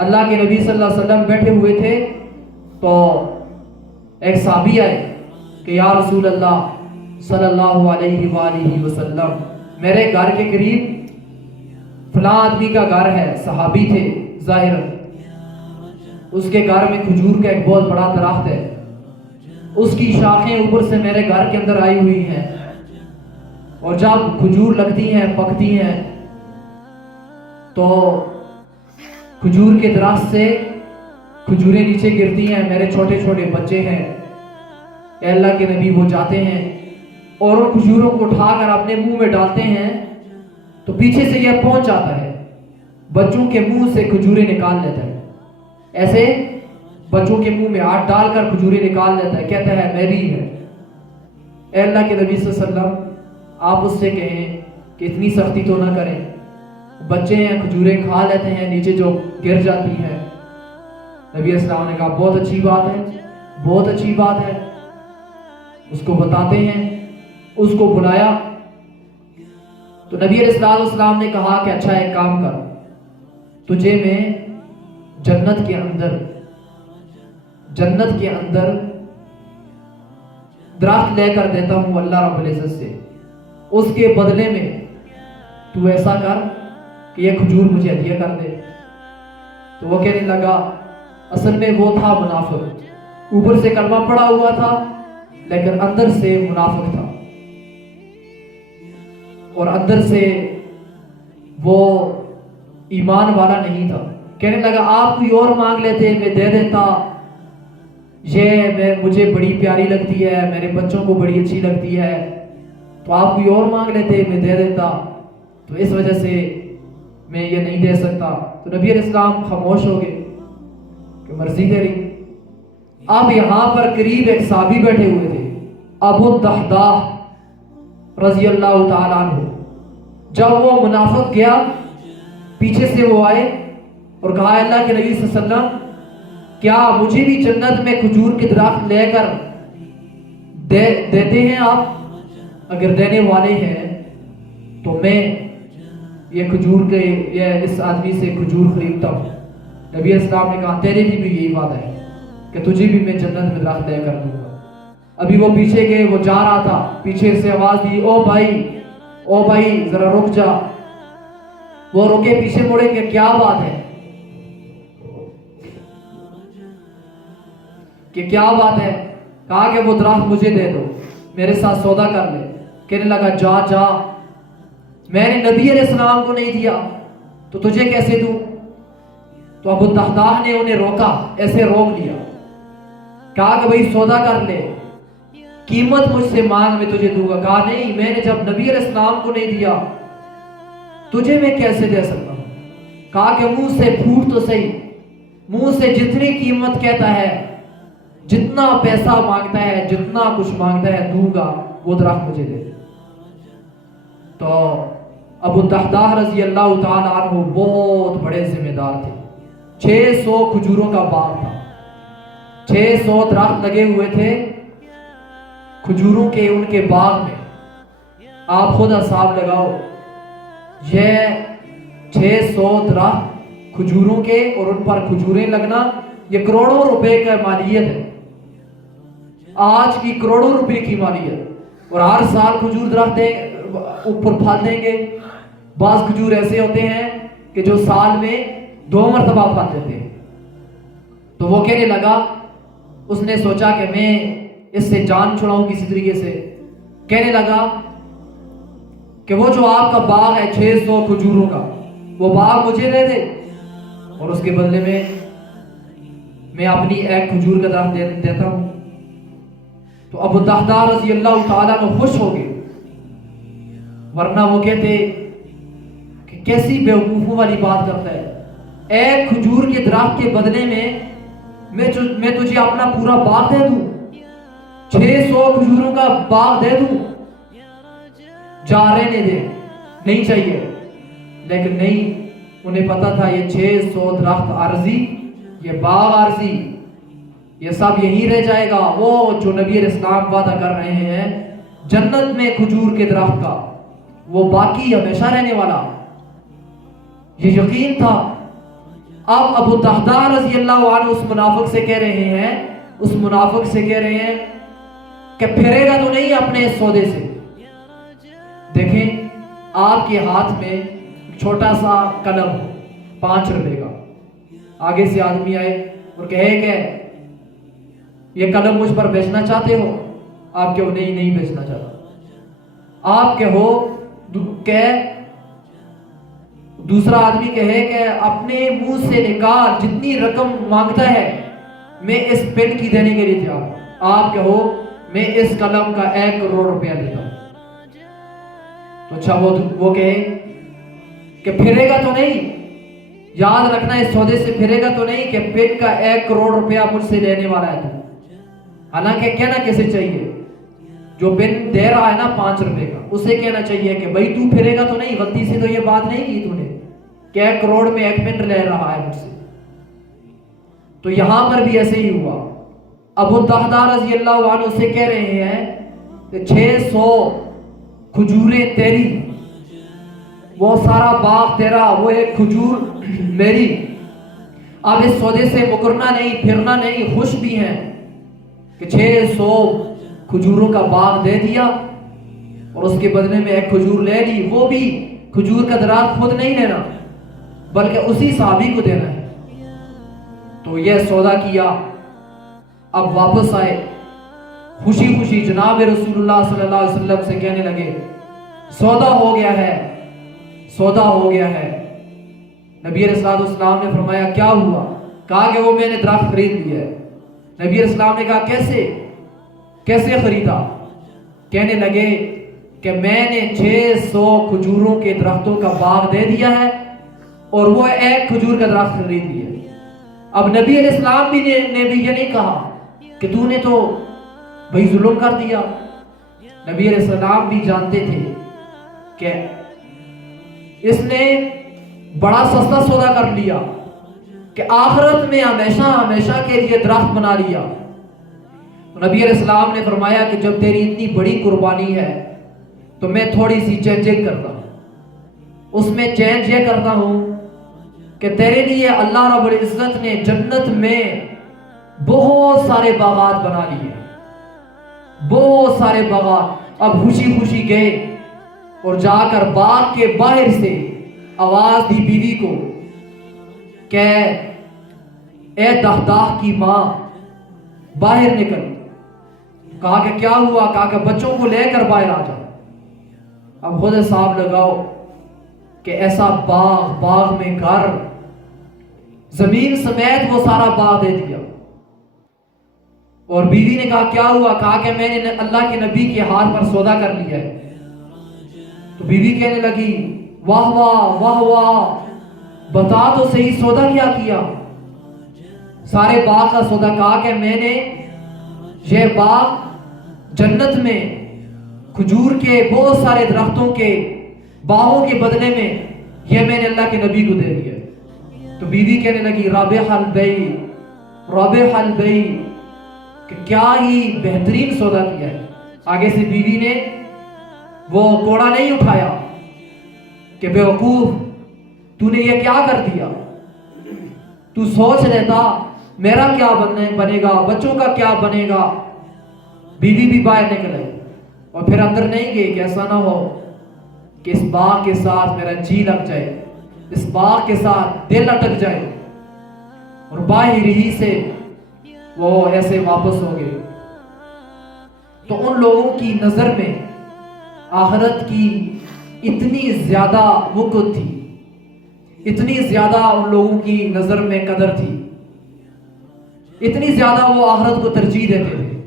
اللہ کے نبی صلی اللہ علیہ وسلم بیٹھے ہوئے تھے تو ایک صحابی آئے کہ یا رسول اللہ صلی اللہ علیہ وآلہ وسلم، میرے گھر کے قریب فلاں آدمی کا گھر ہے، صحابی تھے ظاہر، اس کے گھر میں کھجور کا ایک بہت بڑا درخت ہے، اس کی شاخیں اوپر سے میرے گھر کے اندر آئی ہوئی ہیں، اور جب کھجور لگتی ہیں پکتی ہیں تو کھجور کے درخت سے کھجوریں نیچے گرتی ہیں، میرے چھوٹے چھوٹے بچے ہیں، اے اللہ کے نبی وہ جاتے ہیں اور ان کھجوروں کو اٹھا کر اپنے منہ میں ڈالتے ہیں تو پیچھے سے یہ پہنچ جاتا ہے، بچوں کے منہ سے کھجوریں نکال لیتا ہے، ایسے بچوں کے منہ میں ہاتھ ڈال کر کھجوریں نکال لیتا ہے، کہتا ہے میری ہے۔ اے اللہ کے نبی صلی اللہ علیہ وسلم آپ اس سے کہیں کہ اتنی سختی تو نہ کریں، بچے ہیں کھجوریں کھا لیتے ہیں نیچے جو گر جاتی ہیں۔ نبی اسلام نے کہا بہت اچھی بات ہے، بہت اچھی بات ہے، اس کو بتاتے ہیں، اس کو بلایا تو نبی علیہ السلام نے کہا کہ اچھا ایک کام کر، تجھے میں جنت کے اندر درخت لے کر دیتا ہوں اللہ رب العزت سے، اس کے بدلے میں تو ایسا کر کہ یہ کھجور مجھے ہدیہ کر دے۔ تو وہ کہنے لگا اصل میں وہ تھا منافق، اوپر سے کلمہ پڑا ہوا تھا لیکن اندر سے منافق تھا، اور اندر سے وہ ایمان والا نہیں تھا۔ کہنے لگا آپ کوئی اور مانگ لیتے میں دے دیتا، یہ مجھے بڑی پیاری لگتی ہے، میرے بچوں کو بڑی اچھی لگتی ہے، تو آپ کوئی اور مانگ لیتے میں دے دیتا، تو اس وجہ سے میں یہ نہیں دے سکتا۔ تو نبی علیہ السلام خاموش ہو گئے کہ مرضی تیری۔ اب یہاں پر قریب ایک صحابی بیٹھے ہوئے تھے، ابو الدحداح رضی اللہ تعالیٰ عنہ۔ جب وہ منافق گیا پیچھے سے وہ آئے اور کہا اللہ کے نبی صلی اللہ علیہ وسلم کیا مجھے بھی جنت میں کھجور کے درخت لے کر دیتے ہیں آپ؟ اگر دینے والے ہیں تو میں یہ اس آدمی سے کھجور خریدتا ہوں۔ نبی اسلام نے کہا تیرے لیے بھی یہی وعدہ ہے کہ تجھے بھی میں جنت میں درخت لے کر دوں گا۔ ابھی وہ پیچھے گئے، وہ جا رہا تھا، پیچھے سے آواز دی او بھائی ذرا رک جا۔ وہ رکے، پیچھے مڑے کہ کیا بات ہے، کہ کیا بات ہے؟ کہا کہ وہ درخت مجھے دے دو، میرے ساتھ سودا کر لے۔ کہنے لگا جا، میں نے نبی علیہ السلام کو نہیں دیا تو تجھے کیسے دوں؟ تو ابو الدحداح نے انہیں روکا، ایسے روک لیا، کہا کہ بھائی سودا کر لے، قیمت مجھ سے مانگ میں تجھے دوں گا۔ کہا نہیں، میں نے جب نبی علیہ السلام کو نہیں دیا تجھے میں کیسے دے سکتا ہوں؟ کہا کہ منہ سے پھوٹ تو صحیح، منہ سے جتنی قیمت کہتا ہے، جتنا پیسہ مانگتا ہے، جتنا کچھ مانگتا ہے دوں گا، وہ درخت مجھے دے۔ تو ابو الدحداح رضی اللہ تعالیٰ عنہ بہت بڑے ذمہ دار تھے، 600 کھجوروں کا باغ تھا، 600 درخت لگے ہوئے تھے کھجوروں کے ان کے باغ میں۔ آپ خود حساب لگاؤ، یہ 600 درخت کھجوروں کے اور ان پر کھجوریں لگنا، یہ کروڑوں روپے کا مالیت ہے، آج کی کروڑوں روپے کی مالیت۔ اور ہر سال کھجور درخت اوپر پھل دیں گے۔ بعض کھجور ایسے ہوتے ہیں کہ جو سال میں 2 مرتبہ پھل دیتے ہیں۔ تو وہ کہنے لگا، اس نے سوچا کہ میں اس سے جان چھڑاؤں کسی طریقے سے، کہنے لگا کہ وہ جو آپ کا باغ ہے 600 کھجوروں کا، وہ باغ مجھے دے دے اور اس کے بدلے میں اپنی ایک کھجور کا درخت دیتا ہوں۔ تو ابو الدحداح رضی اللہ تعالیٰ عنہ خوش ہو گئے، ورنہ وہ کہتے کہ کیسی بیوقوفوں والی بات کرتا ہے، ایک کھجور کے درخت کے بدلے میں تجھے اپنا پورا باغ دے دوں، 600 کھجوروں کا باغ دے دوں، جا رہنے دے، نہیں چاہیے۔ لیکن نہیں، انہیں پتا تھا یہ 600 درخت عارضی، یہ باغ عارضی، یہ سب یہی رہ جائے گا۔ وہ جو نبی علیہ السلام وعدہ کر رہے ہیں جنت میں کھجور کے درخت کا، وہ باقی ہمیشہ رہنے والا، یہ یقین تھا۔ اب ابو الدرداء رضی اللہ عنہ اس منافق سے کہہ رہے ہیں، اس منافق سے کہہ رہے ہیں کہ پھرے گا تو نہیں اپنے اس سودے سے؟ دیکھیں آپ کے ہاتھ میں چھوٹا سا قلم 5 روپے کا، آگے سے آدمی آئے اور کہے کہ یہ قلم مجھ پر بیچنا چاہتے ہو؟ آپ کہو نہیں بیچنا چاہتا۔ آپ کہو کہ دوسرا آدمی کہے کہ اپنے منہ سے نکال، جتنی رقم مانگتا ہے میں اس پین کی دینے کے لیے تیار ہوں۔ آپ کہو میں اس قلم کا 1 کروڑ روپیہ دیتا ہوں۔ تو اچھا وہ کہے کہ پھرے گا تو نہیں؟ یاد رکھنا اس سودے سے پھرے گا تو نہیں کہ پین کا 1 کروڑ روپیہ مجھ سے لینے والا ہے تو۔ حالانکہ کہنا کیسے چاہیے، جو پین دے رہا ہے نا 5 روپے کا، اسے کہنا چاہیے کہ بھائی تو پھرے گا تو نہیں، غلطی سے تو یہ بات نہیں کی تو نے کہ 1 کروڑ میں 1 پین لے رہا ہے مجھ سے۔ تو یہاں پر بھی ایسے ہی ہوا۔ ابو الدرداء رضی اللہ عنہ سے کہہ رہے ہیں کہ 600 کھجوریں تیری، وہ سارا باغ تیرا، وہ 1 کھجور میری۔ اب اس سودے سے مکرنا نہیں، پھرنا نہیں، خوش بھی ہیں کہ 600 کھجوروں کا باغ دے دیا اور اس کے بدلے میں 1 کھجور لے لی، وہ بھی کھجور کا درخت خود نہیں لینا بلکہ اسی صحابی کو دینا ہے۔ تو یہ سودا کیا، اب واپس آئے خوشی خوشی جناب رسول اللہ صلی اللہ علیہ وسلم سے کہنے لگے سودا ہو گیا ہے، سودا ہو گیا ہے۔ نبی علیہ السلام نے فرمایا کیا ہوا؟ کہا کہ وہ میں نے درخت خرید لیا ہے۔ نبی علیہ السلام نے کہا کیسے خریدا؟ کہنے لگے کہ میں نے 600 کھجوروں کے درختوں کا باغ دے دیا ہے اور وہ 1 کھجور کا درخت خرید لیا۔ اب نبی علیہ السلام بھی نے بھی یہ نہیں کہا کہ تو نے تو بھئی ظلم کر دیا۔ نبی علیہ السلام بھی جانتے تھے کہ اس نے بڑا سستا سودا کر لیا کہ آخرت میں ہمیشہ کے لیے درخت بنا لیا۔ نبی علیہ السلام نے فرمایا کہ جب تیری اتنی بڑی قربانی ہے تو میں تھوڑی سی چینج کرتا ہوں، اس میں چینج یہ کرتا ہوں کہ تیرے لیے اللہ رب العزت نے جنت میں بہت سارے باغات بنا لیے، بہت سارے باغات۔ اب خوشی خوشی گئے اور جا کر باغ کے باہر سے آواز دی بیوی کو کہ اے دہداہ کی ماں باہر نکل۔ کہا کہ کیا ہوا؟ کہا کہ بچوں کو لے کر باہر آ جا۔ اب خود حساب لگاؤ کہ ایسا باغ میں گھر، زمین سمیت وہ سارا باغ دے دیا۔ اور بیوی نے کہا کیا ہوا؟ کہا کہ میں نے اللہ کے نبی کے ہاتھ پر سودا کر لیا ہے۔ تو بیوی کہنے لگی واہ واہ واہ واہ، بتا تو صحیح سودا کیا؟ سارے باغ کا سودا۔ کہا کہ میں نے یہ باغ جنت میں کھجور کے بہت سارے درختوں کے باغوں کے بدلے میں یہ میں نے اللہ کے نبی کو دے دیا۔ تو بیوی کہنے لگی رابح البیع، کہ کیا ہی بہترین سودا کیا ہے۔ آگے سے بیوی نے وہ کوڑا نہیں اٹھایا کہ بے وقوف تو نے یہ کیا کر دیا، تو سوچ لیتا میرا کیا بنے گا، بچوں کا کیا بنے گا۔ بیوی بھی باہر نکل آئی اور پھر اندر نہیں گئی کہ ایسا نہ ہو کہ اس باغ کے ساتھ میرا جی لگ جائے، اس باغ کے ساتھ دل اٹک جائے، اور باہر ہی سے وہ ایسے واپس ہو گئے۔ تو ان لوگوں کی نظر میں آخرت کی اتنی زیادہ وقت تھی، اتنی زیادہ ان لوگوں کی نظر میں قدر تھی، اتنی زیادہ وہ آخرت کو ترجیح دیتے تھے